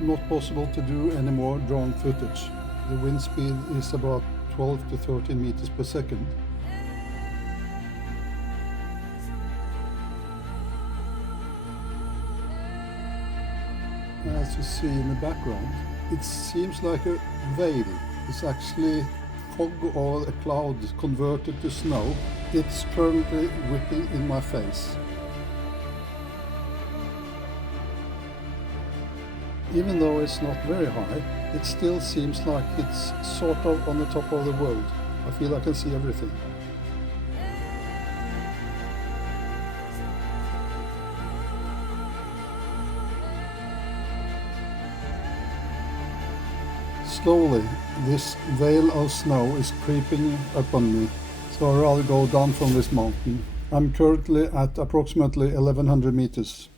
not possible to do any more drone footage. The wind speed is about 12 to 13 meters per second. As you see in the background, it seems like a veil. It's actually fog or a cloud converted to snow. It's currently whipping in my face. Even though it's not very high, it still seems like it's sort of on the top of the world. I feel I can see everything. Slowly, this veil of snow is creeping up on me, so I'll rather go down from this mountain. I'm currently at approximately 1100 meters.